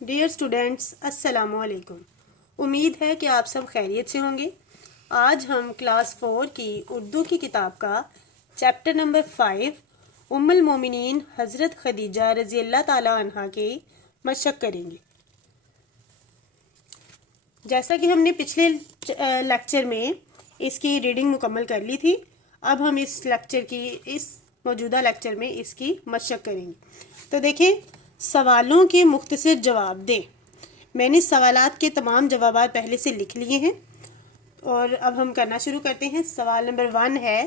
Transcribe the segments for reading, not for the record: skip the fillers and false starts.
Dear students, السلام علیکم۔ امید ہے کہ آپ سب خیریت سے ہوں گے۔ آج ہم کلاس 4 کی اردو کی کتاب کا چیپٹر نمبر 5 ام المومنین حضرت خدیجہ رضی اللہ تعالی عنہا کی مشق کریں گے۔ جیسا کہ ہم نے پچھلے لیکچر میں اس کی ریڈنگ مکمل کر لی تھی، اب ہم اس موجودہ لیکچر میں اس کی مشق کریں گے۔ تو دیکھیں، سوالوں کے مختصر جواب دیں۔ میں نے سوالات کے تمام جوابات پہلے سے لکھ لیے ہیں اور اب ہم کرنا شروع کرتے ہیں۔ سوال نمبر 1 ہے،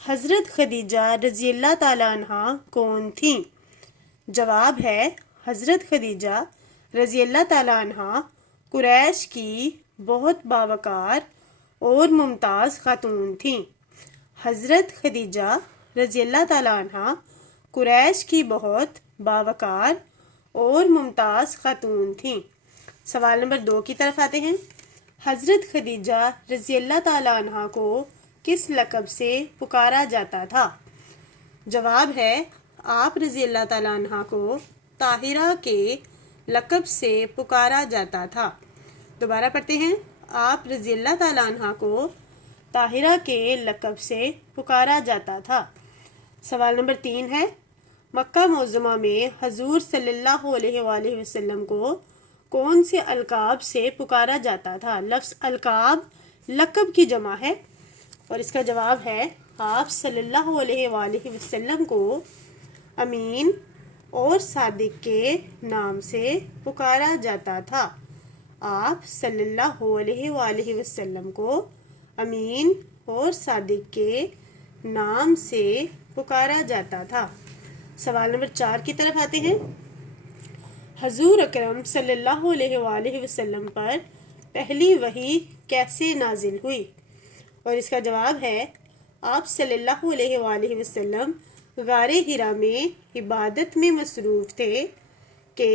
حضرت خدیجہ رضی اللہ تعالی عنہا کون تھیں؟ جواب ہے، حضرت خدیجہ رضی اللہ تعالی عنہا قریش کی بہت باوقار اور ممتاز خاتون تھیں۔ حضرت خدیجہ رضی اللہ تعالی عنہا قریش کی بہت باوقار اور ممتاز خاتون تھیں۔ سوال نمبر 2 کی طرف آتے ہیں۔ حضرت خدیجہ رضی اللہ تعالی عنہا کو کس لقب سے پکارا جاتا تھا؟ جواب ہے، آپ رضی اللہ تعالی عنہا کو طاہرہ کے لقب سے پکارا جاتا تھا۔ دوبارہ پڑھتے ہیں، آپ رضی اللہ تعالی عنہا کو طاہرہ کے لقب سے پکارا جاتا تھا۔ سوال نمبر 3 ہے، مکہ معظمہ میں حضور صلی اللہ علیہ وآلہ وسلم کو کون سے القاب سے پکارا جاتا تھا؟ لفظ القاب لقب کی جمع ہے اور اس کا جواب ہے، آپ صلی اللہ علیہ وآلہ وسلم کو امین اور صادق کے نام سے پکارا جاتا تھا۔ آپ صلی اللہ علیہ وآلہ وسلم کو امین اور صادق کے نام سے پکارا جاتا تھا۔ سوال نمبر 4 کی طرف آتے ہیں۔ حضور اکرم صلی اللہ علیہ وآلہ وسلم پر پہلی وحی کیسے نازل ہوئی؟ اور اس کا جواب ہے، آپ صلی اللہ علیہ وآلہ وسلم غار حرا میں عبادت میں مصروف تھے کہ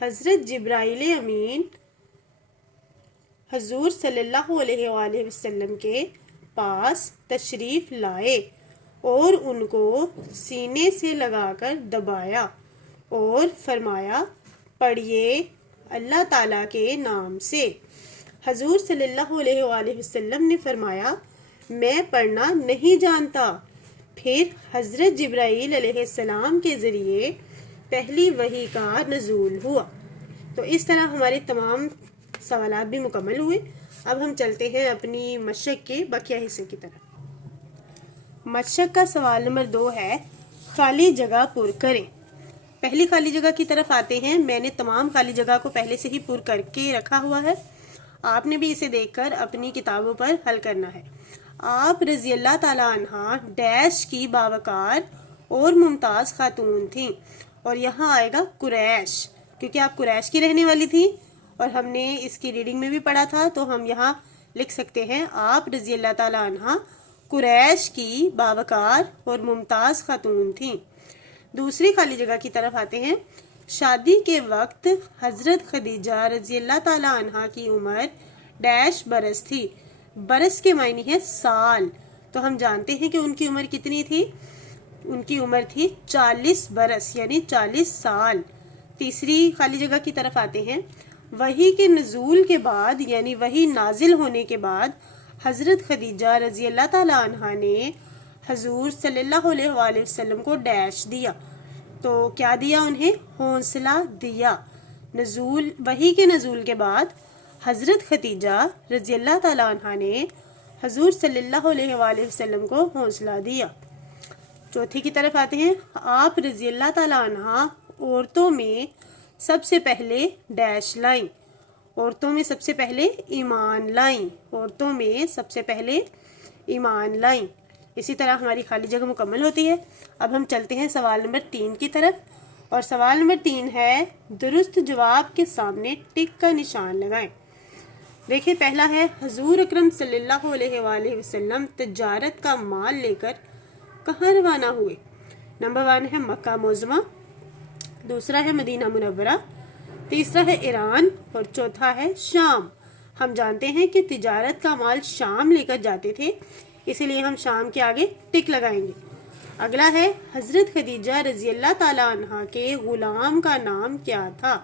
حضرت جبرائیل امین حضور صلی اللہ علیہ وآلہ وسلم کے پاس تشریف لائے اور ان کو سینے سے لگا کر دبایا اور فرمایا، پڑھیے اللہ تعالیٰ کے نام سے۔ حضور صلی اللہ علیہ وآلہ وسلم نے فرمایا، میں پڑھنا نہیں جانتا۔ پھر حضرت جبرائیل علیہ السلام کے ذریعے پہلی وحی کا نزول ہوا۔ تو اس طرح ہمارے تمام سوالات بھی مکمل ہوئے۔ اب ہم چلتے ہیں اپنی مشق کے بقیہ حصے کی طرف۔ مشق کا سوال نمبر 2 ہے، خالی جگہ پر کریں۔ پہلی خالی جگہ کی طرف آتے ہیں۔ میں نے تمام خالی جگہ کو پہلے سے ہی پر کر کے رکھا ہوا ہے، آپ نے بھی اسے دیکھ کر اپنی کتابوں پر حل کرنا ہے۔ آپ رضی اللہ تعالی عنہا ڈیش کی باوقار اور ممتاز خاتون تھیں، اور یہاں آئے گا قریش، کیونکہ آپ قریش کی رہنے والی تھیں اور ہم نے اس کی ریڈنگ میں بھی پڑھا تھا، تو ہم یہاں لکھ سکتے ہیں، آپ رضی اللہ تعالی عنہا قریش کی باوقار اور ممتاز خاتون تھیں۔ دوسری خالی جگہ کی طرف آتے ہیں۔ شادی کے وقت حضرت خدیجہ رضی اللہ تعالی عنہا کی عمر ڈیش برس تھی۔ برس کے معنی ہے سال، تو ہم جانتے ہیں کہ ان کی عمر کتنی تھی؟ ان کی عمر تھی 40 برس، یعنی 40 سال۔ تیسری خالی جگہ کی طرف آتے ہیں۔ وحی کے نزول کے بعد، یعنی وحی نازل ہونے کے بعد، حضرت خدیجہ رضی اللہ تعالی عنہا نے حضور صلی اللہ علیہ وآلہ وسلم کو ڈیش دیا، تو کیا دیا؟ انہیں حوصلہ دیا۔ وحی کے نزول کے بعد حضرت خدیجہ رضی اللہ تعالی عنہا نے حضور صلی اللہ علیہ وآلہ وسلم کو حوصلہ دیا۔ چوتھی کی طرف آتے ہیں۔ آپ رضی اللہ تعالی عنہا عورتوں میں سب سے پہلے ڈیش لائیں، عورتوں میں سب سے پہلے ایمان لائیں، عورتوں میں سب سے پہلے ایمان لائیں۔ اسی طرح ہماری خالی جگہ مکمل ہوتی ہے۔ اب ہم چلتے ہیں سوال نمبر 3 کی طرف، اور سوال نمبر 3 ہے، درست جواب کے سامنے ٹک کا نشان لگائیں۔ دیکھیں، پہلا ہے، حضور اکرم صلی اللہ علیہ وآلہ وسلم تجارت کا مال لے کر کہاں روانہ ہوئے؟ نمبر 1 ہے مکہ معظمہ، دوسرا ہے مدینہ منورہ، تیسرا ہے ایران، اور چوتھا ہے شام۔ ہم جانتے ہیں کہ تجارت کا مال شام لے کر جاتے تھے، اسی لیے ہم شام کے آگے ٹک لگائیں گے۔ اگلا ہے، حضرت خدیجہ رضی اللہ تعالی عنہا کے غلام کا نام کیا تھا؟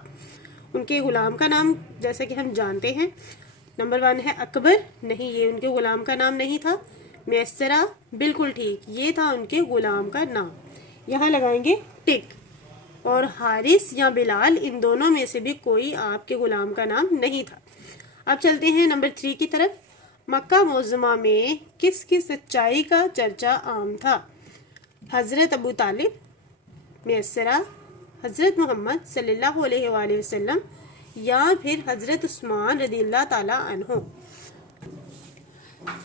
ان کے غلام کا نام جیسا کہ ہم جانتے ہیں، نمبر 1 ہے اکبر، نہیں یہ ان کے غلام کا نام نہیں تھا۔ میسرہ، بالکل ٹھیک، یہ تھا ان کے غلام کا نام، یہاں لگائیں گے ٹک۔ اور حارث یا بلال، ان دونوں میں سے بھی کوئی آپ کے غلام کا نام نہیں تھا۔ اب چلتے ہیں نمبر 3 کی طرف۔ مکہ معظمہ میں کس کی سچائی کا چرچا عام تھا؟ حضرت ابو طالب، میسرہ، حضرت محمد صلی اللہ علیہ وآلہ وسلم، یا پھر حضرت عثمان رضی اللہ تعالیٰ عنہ۔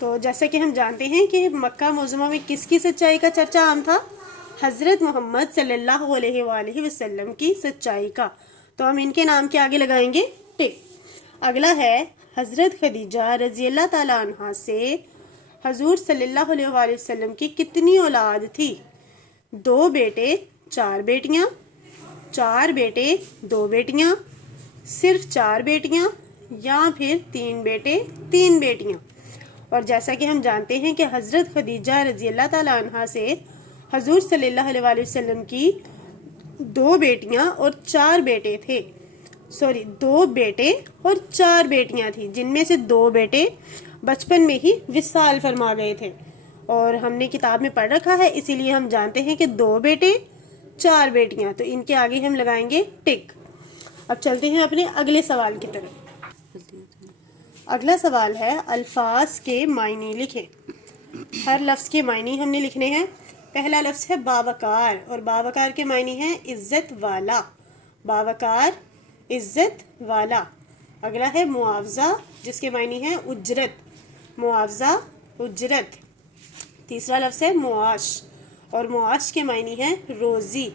تو جیسا کہ ہم جانتے ہیں کہ مکہ معظمہ میں کس کی سچائی کا چرچا عام تھا؟ حضرت محمد صلی اللہ علیہ وآلہ وسلم کی سچائی کا، تو ہم ان کے نام کے آگے لگائیں گے ٹک۔ اگلا ہے حضرت خدیجہ رضی اللہ تعالیٰ عنہ سے حضور صلی اللہ علیہ وآلہ وسلم کی کتنی اولاد تھی؟ 2 بیٹے 4 بیٹیاں، 4 بیٹے 2 بیٹیاں، صرف 4 بیٹیاں، یا پھر 3 بیٹے 3 بیٹیاں؟ اور جیسا کہ ہم جانتے ہیں کہ حضرت خدیجہ رضی اللہ تعالیٰ عنہ سے حضور صلی اللہ علیہ وآلہ وسلم کی 2 بیٹیاں اور 4 بیٹے تھے، 2 بیٹے اور 4 بیٹیاں تھیں، جن میں سے 2 بیٹے بچپن میں ہی وصال فرما گئے تھے، اور ہم نے کتاب میں پڑھ رکھا ہے، اسی لیے ہم جانتے ہیں کہ 2 بیٹے 4 بیٹیاں، تو ان کے آگے ہم لگائیں گے ٹک۔ اب چلتے ہیں اپنے اگلے سوال کی طرف۔ اگلا سوال ہے الفاظ کے معنی لکھیں۔ ہر لفظ کے معنی ہم نے لکھنے ہیں۔ پہلا لفظ ہے باوقار، اور باوقار کے معنی ہیں عزت والا، باوقار عزت والا۔ اگلا ہے معاوضہ، جس کے معنی ہیں اجرت، معاوضہ اجرت۔ تیسرا لفظ ہے معاش، اور معاش کے معنی ہیں روزی،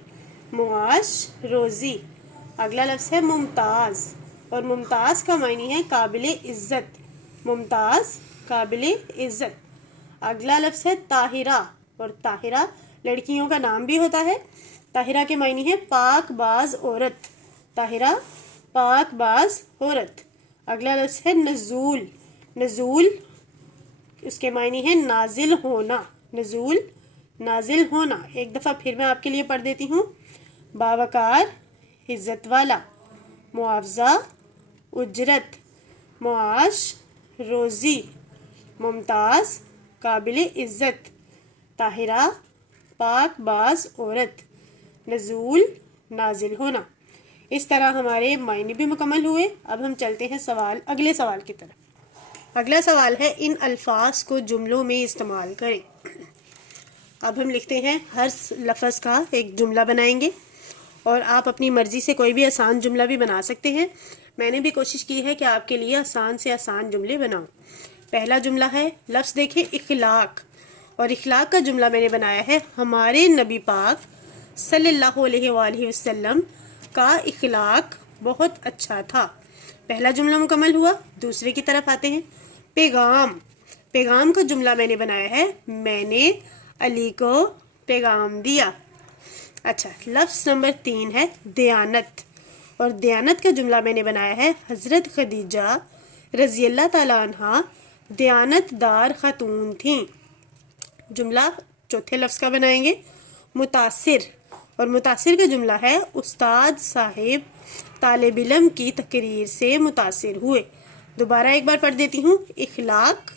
معاش روزی۔ اگلا لفظ ہے ممتاز، اور ممتاز کا معنی ہے قابل عزت، ممتاز قابل عزت۔ اگلا لفظ ہے طاہرہ، اور طاہرہ لڑکیوں کا نام بھی ہوتا ہے۔ طاہرہ کے معنی ہے پاک باز عورت، طاہرہ پاک باز عورت۔ اگلا لفظ ہے نزول، نزول اس کے معنی ہے نازل ہونا، نزول نازل ہونا۔ ایک دفعہ پھر میں آپ کے لیے پڑھ دیتی ہوں۔ باوقار عزت والا، معاوضہ اجرت، معاش روزی، ممتاز قابل عزت، طاہرہ پاک باز عورت، نزول نازل ہونا۔ اس طرح ہمارے معنی بھی مکمل ہوئے۔ اب ہم چلتے ہیں اگلے سوال کی طرف۔ اگلا سوال ہے ان الفاظ کو جملوں میں استعمال کریں۔ اب ہم لکھتے ہیں، ہر لفظ کا ایک جملہ بنائیں گے، اور آپ اپنی مرضی سے کوئی بھی آسان جملہ بھی بنا سکتے ہیں۔ میں نے بھی کوشش کی ہے کہ آپ کے لیے آسان سے آسان جملے بناؤں۔ پہلا جملہ ہے، لفظ دیکھیں اخلاق، اور اخلاق کا جملہ میں نے بنایا ہے ہمارے نبی پاک صلی اللہ علیہ وآلہ وسلم کا اخلاق بہت اچھا تھا۔ پہلا جملہ مکمل ہوا۔ دوسرے کی طرف آتے ہیں، پیغام، پیغام کا جملہ میں نے بنایا ہے میں نے علی کو پیغام دیا۔ اچھا، لفظ نمبر 3 ہے دیانت، اور دیانت کا جملہ میں نے بنایا ہے حضرت خدیجہ رضی اللہ تعالیٰ عنہ دیانت دار خاتون تھیں۔ جملہ چوتھے لفظ کا بنائیں گے متاثر، اور متاثر کا جملہ ہے استاد صاحب طالب علم کی تقریر سے متاثر ہوئے۔ دوبارہ ایک بار پڑھ دیتی ہوں۔ اخلاق،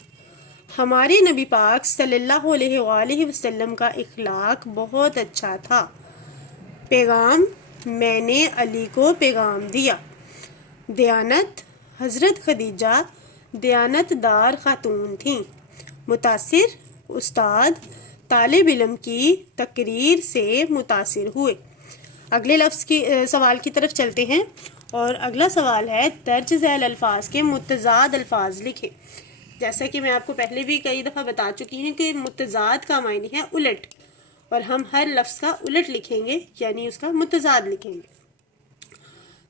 ہمارے نبی پاک صلی اللہ علیہ وآلہ وسلم کا اخلاق بہت اچھا تھا۔ پیغام، میں نے علی کو پیغام دیا۔ دیانت، حضرت خدیجہ دیانت دار خاتون تھیں۔ متاثر، استاد طالب علم کی تقریر سے متاثر ہوئے۔ اگلے سوال کی طرف چلتے ہیں، اور اگلا سوال ہے درج ذیل الفاظ کے متضاد الفاظ لکھیں۔ جیسا کہ میں آپ کو پہلے بھی کئی دفعہ بتا چکی ہوں کہ متضاد کا معنی ہے الٹ، اور ہم ہر لفظ کا الٹ لکھیں گے، یعنی اس کا متضاد لکھیں گے۔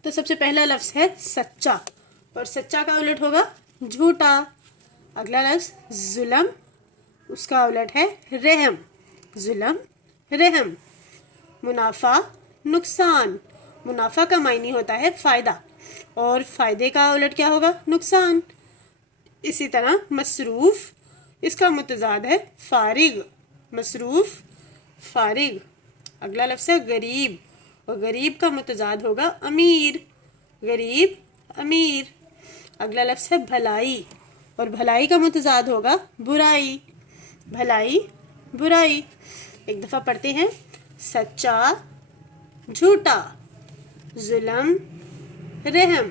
تو سب سے پہلا لفظ ہے سچا، اور سچا کا الٹ ہوگا جھوٹا۔ اگلا لفظ ظلم، اس کا الٹ ہے رحم، ظلم رحم۔ منافع، نقصان، منافع کا معنی ہوتا ہے فائدہ، اور فائدے کا الٹ کیا ہوگا؟ نقصان۔ اسی طرح مصروف، اس کا متضاد ہے فارغ، مصروف فارغ۔ اگلا لفظ ہے غریب، اور غریب کا متضاد ہوگا امیر، غریب امیر. اگلا لفظ ہے بھلائی, اور بھلائی کا متضاد ہوگا برائی. بھلائی برائی. ایک دفعہ پڑھتے ہیں. سچا جھوٹا, ظلم رحم,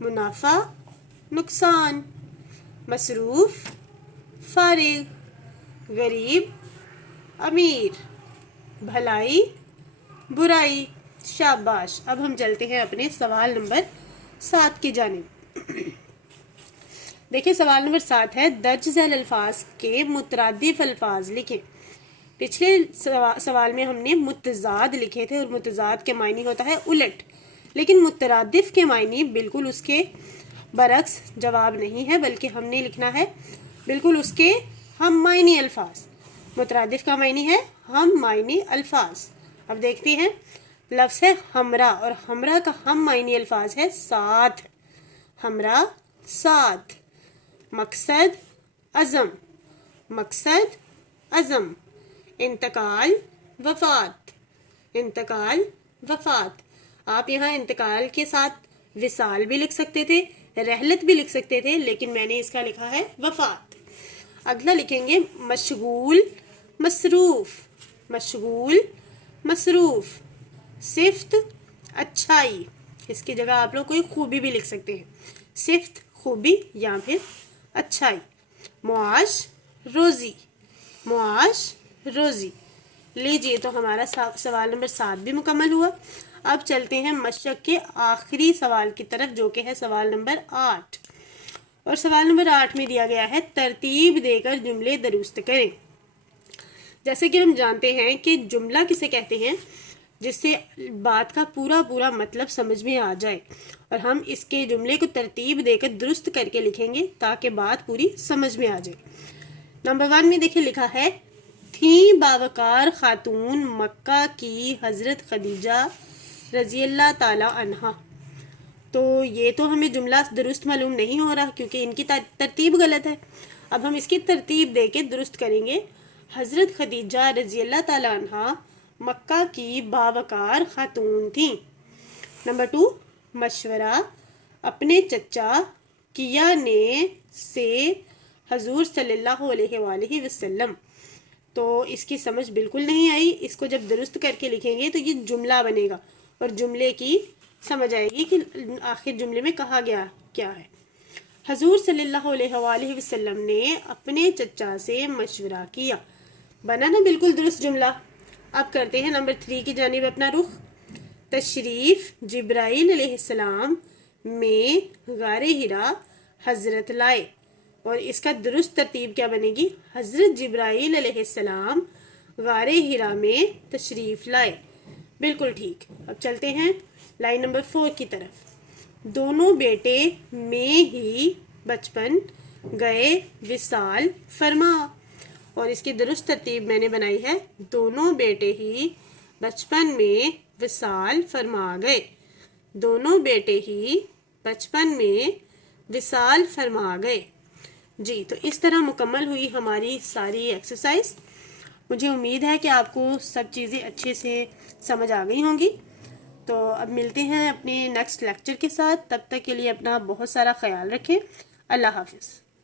منافع نقصان, مصروف فارغ, غریب امیر, بھلائی برائی. شاباش. اب ہم چلتے ہیں اپنے سوال نمبر 7 کی جانب. دیکھیں سوال نمبر 7 ہے درج ذیل الفاظ کے مترادف الفاظ لکھیں. پچھلے سوال میں ہم نے متضاد لکھے تھے, اور متضاد کے معنی ہوتا ہے الٹ, لیکن مترادف کے معنی بالکل اس کے برعکس جواب نہیں ہے, بلکہ ہم نے لکھنا ہے بالکل اس کے ہم معنی الفاظ. مترادف کا معنی ہے ہم معنی الفاظ. اب دیکھتے ہیں. لفظ ہے ہمراہ, اور ہمراہ کا ہم معنی الفاظ ہے ساتھ. ہمراہ ساتھ. مقصد عزم, مقصد عزم. انتقال وفات, انتقال وفات. آپ یہاں انتقال کے ساتھ وصال بھی لکھ سکتے تھے, رحلت بھی لکھ سکتے تھے, لیکن میں نے اس کا لکھا ہے وفات. اگلا لکھیں گے مشغول مصروف, مشغول مصروف. صفت اچھائی, اس کی جگہ آپ لوگ کوئی خوبی بھی لکھ سکتے ہیں. صفت خوبی یا پھر اچھائی. معاش روزی, معاش روزی. لیجئے تو ہمارا سوال نمبر 7 بھی مکمل ہوا. اب چلتے ہیں مشق کے آخری سوال کی طرف, جو کہ ہے سوال نمبر 8. اور سوال نمبر 8 میں دیا گیا ہے ترتیب دے کر جملے درست کریں. جیسے کہ ہم جانتے ہیں کہ جملہ کسے کہتے ہیں, جس سے بات کا پورا مطلب سمجھ میں آ جائے, اور ہم اس کے جملے کو ترتیب دے کر درست کر کے لکھیں گے تاکہ بات پوری سمجھ میں آ جائے. نمبر 1 میں دیکھیں لکھا ہے تھیں باوقار خاتون مکہ کی حضرت خدیجہ رضی اللہ تعالی عنہا. تو یہ تو ہمیں جملہ درست معلوم نہیں ہو رہا کیونکہ ان کی ترتیب غلط ہے. اب ہم اس کی ترتیب دے کے درست کریں گے. حضرت خدیجہ رضی اللہ تعالی عنہا مکہ کی باوقار خاتون تھیں. نمبر 2 مشورہ اپنے چچا کیا نے سے حضور صلی اللہ علیہ وآلہ وسلم. تو اس کی سمجھ بالکل نہیں آئی. اس کو جب درست کر کے لکھیں گے تو یہ جملہ بنے گا, اور جملے کی سمجھ آئے گی کہ آخر جملے میں کہا گیا کیا ہے. حضور صلی اللہ علیہ وآلہ وسلم نے اپنے چچا سے مشورہ کیا. بنا نا بالکل درست جملہ. اب کرتے ہیں نمبر 3 کی جانب اپنا رخ. تشریف جبرائیل علیہ السلام میں غار حرا حضرت لائے, اور اس کا درست ترتیب کیا بنے گی؟ حضرت جبرائیل علیہ السلام غار حرا میں تشریف لائے. بالکل ٹھیک. اب چلتے ہیں لائن نمبر 4 کی طرف. دونوں بیٹے میں ہی بچپن گئے وصال فرما, اور اس کی درست ترتیب میں نے بنائی ہے دونوں بیٹے ہی بچپن میں وصال فرما گئے. دونوں بیٹے ہی بچپن میں وصال فرما گئے. جی تو اس طرح مکمل ہوئی ہماری ساری ایکسرسائز. مجھے امید ہے کہ آپ کو سب چیزیں اچھے سے سمجھ آ گئی ہوں گی. تو اب ملتے ہیں اپنے نیکسٹ لیکچر کے ساتھ. تب تک کے لیے اپنا بہت سارا خیال رکھیں. اللہ حافظ.